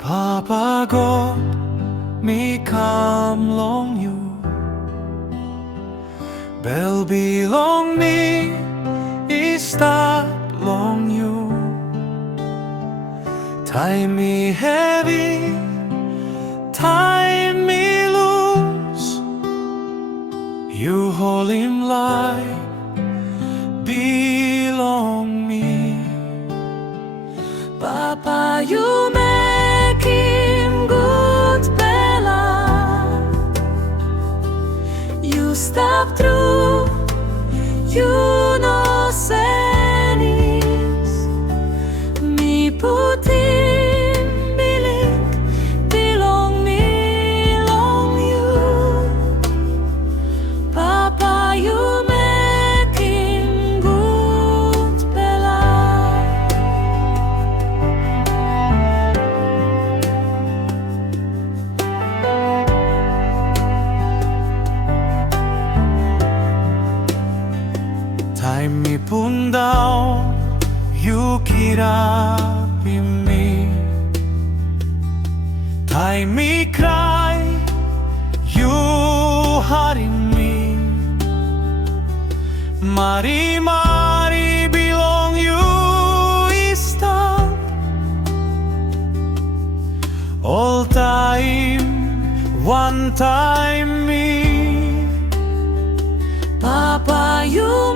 Papa God, me come long you. Bell belong me, stop long you. Tie me heavy, tie me loose. You hold him light, belong me. Papa, you make him good fella. You step through, you know sentence. Me put in believe, belong me, long you. Papa, you make him good fella. Time me put down, you keep in me. Time me cry, you heart in me. Mari, Mari, belong you, stop. All time, one time me. Papa, you